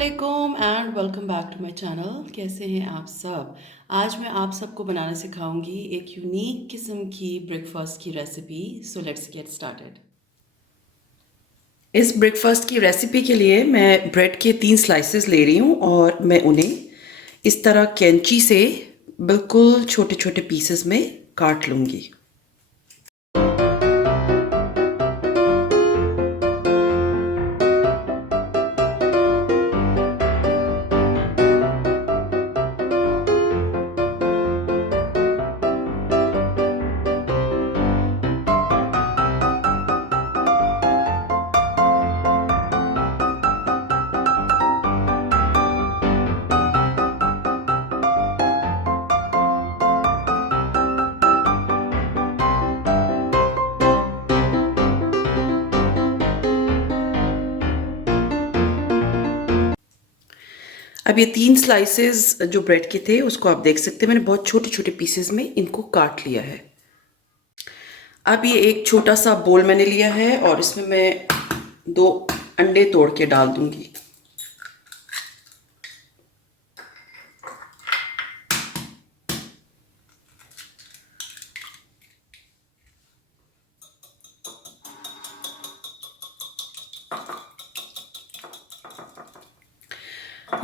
वालेकुम and welcome back to my channel. कैसे हैं आप सब? आज मैं आप सबको बनाना सिखाऊंगी एक यूनिक किस्म की ब्रेकफास्ट की recipe. So let's get started. इस ब्रेकफास्ट की रेसिपी के लिए मैं ब्रेड के 3 स्लाइसेस ले रही हूँ और मैं उन्हें इस तरह कैंची से बिल्कुल छोटे छोटे पीसेस में काट लूँगी। अब ये 3 स्लाइसेस जो ब्रेड के थे उसको आप देख सकते हैं, मैंने बहुत छोटे छोटे पीसेस में इनको काट लिया है। अब ये एक छोटा सा बोल मैंने लिया है और इसमें मैं 2 अंडे तोड़ के डाल दूंगी।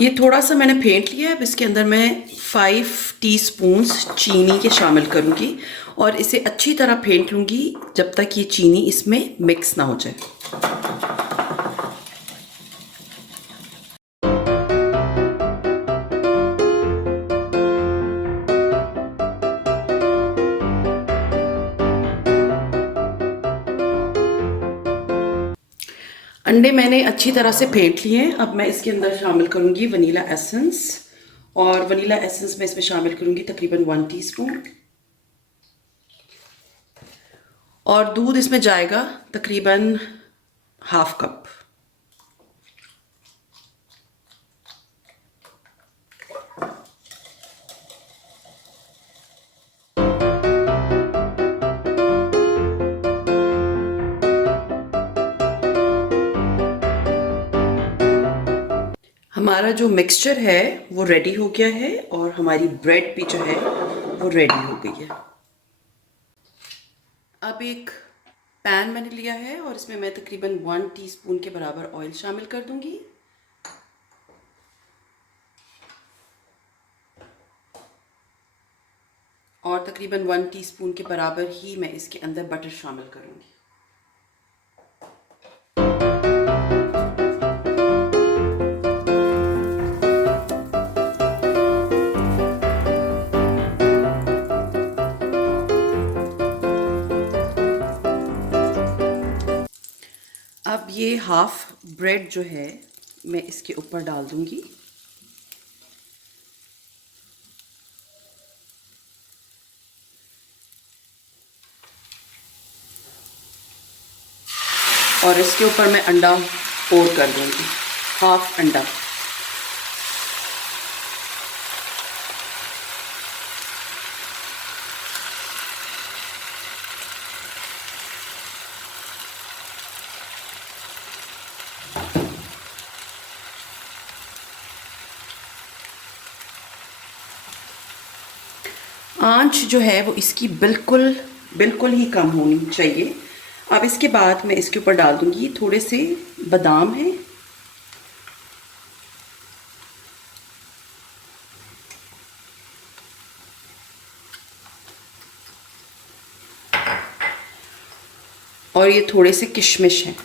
ये थोड़ा सा मैंने फेंट लिया है। अब इसके अंदर मैं 5 टीस्पून्स चीनी के शामिल करूँगी और इसे अच्छी तरह फेंट लूँगी जब तक ये चीनी इसमें मिक्स ना हो जाए। अंडे मैंने अच्छी तरह से फेंट लिए हैं। अब मैं इसके अंदर शामिल करूँगी वनीला एसेंस और वनीला एसेंस मैं इसमें शामिल करूँगी तकरीबन 1 टीस्पून और दूध इसमें जाएगा तकरीबन हाफ कप। हमारा जो मिक्सचर है वो रेडी हो गया है और हमारी ब्रेड भी जो है वो रेडी हो गई है। अब एक पैन मैंने लिया है और इसमें मैं तकरीबन 1 टीस्पून के बराबर ऑयल शामिल कर दूंगी और तकरीबन 1 टीस्पून के बराबर ही मैं इसके अंदर बटर शामिल करूंगी। अब ये हाफ ब्रेड जो है मैं इसके ऊपर डाल दूंगी और इसके ऊपर मैं अंडा पोर कर दूंगी, हाफ अंडा। आंच जो है वो इसकी बिल्कुल बिल्कुल ही कम होनी चाहिए। अब इसके बाद मैं इसके ऊपर डाल दूंगी थोड़े से बादाम हैं और ये थोड़े से किशमिश हैं।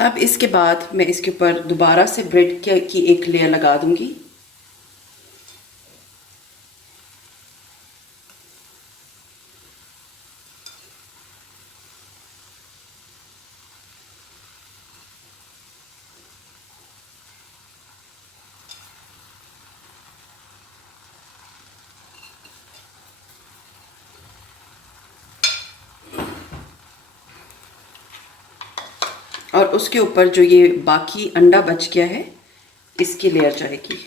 अब इसके बाद मैं इसके ऊपर दोबारा से ब्रेड की एक लेयर लगा दूंगी और उसके ऊपर जो ये बाकी अंडा बच गया है इसकी लेयर जाएगी।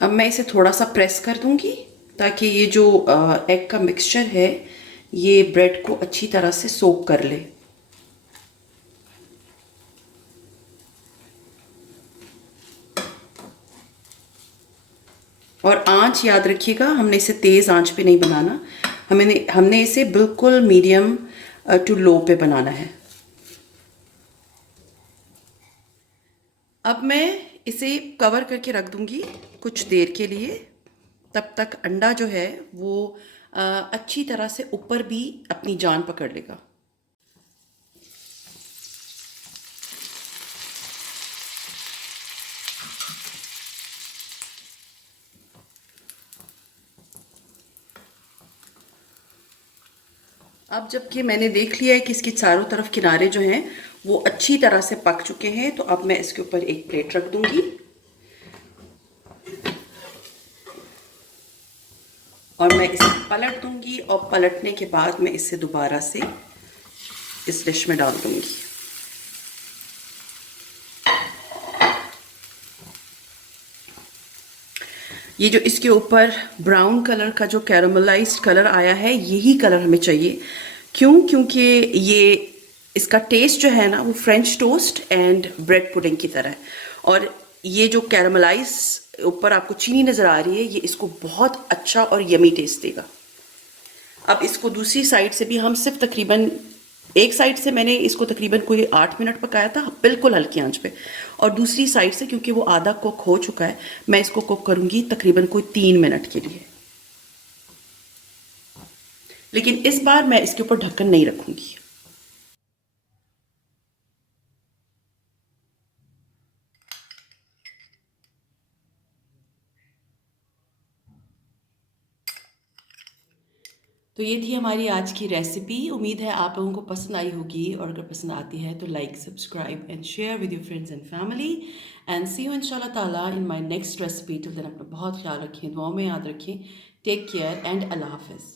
अब मैं इसे थोड़ा सा प्रेस कर दूंगी ताकि ये जो एग का मिक्सचर है ये ब्रेड को अच्छी तरह से सोक कर ले। और आंच याद रखिएगा, हमने इसे तेज़ आंच पे नहीं बनाना, हमने इसे बिल्कुल मीडियम टू लो पे बनाना है। अब मैं इसे कवर करके रख दूंगी कुछ देर के लिए, तब तक अंडा जो है वो अच्छी तरह से ऊपर भी अपनी जान पकड़ लेगा। अब जबकि मैंने देख लिया है कि इसके चारों तरफ किनारे जो हैं वो अच्छी तरह से पक चुके हैं, तो अब मैं इसके ऊपर एक प्लेट रख दूंगी और मैं इसे पलट दूंगी और पलटने के बाद मैं इसे दोबारा से इस डिश में डाल दूंगी। ये जो इसके ऊपर ब्राउन कलर का जो कैरामलाइज्ड कलर आया है यही कलर हमें चाहिए। क्यों? क्योंकि ये इसका टेस्ट जो है ना वो French toast and bread pudding की तरह है, और ये जो कैरामलाइज ऊपर आपको चीनी नज़र आ रही है ये इसको बहुत अच्छा और यमी टेस्ट देगा। अब इसको दूसरी साइड से भी हम सिर्फ तकरीबन एक साइड से मैंने इसको तकरीबन कोई 8 मिनट पकाया था बिल्कुल हल्की आंच पे, और दूसरी साइड से क्योंकि वो आधा कुक हो चुका है मैं इसको कुक करूंगी तकरीबन कोई 3 मिनट के लिए। लेकिन इस बार मैं इसके ऊपर ढक्कन नहीं रखूंगी। तो ये थी हमारी आज की रेसिपी। उम्मीद है आप लोगों को पसंद आई होगी, और अगर पसंद आती है तो like, subscribe and share with your friends and family, and see you इंशाल्लाह ताला in my next recipe. Till then अपना बहुत ख्याल रखें, दुआओं में याद रखें। टेक केयर एंड अल्लाह हाफिज़।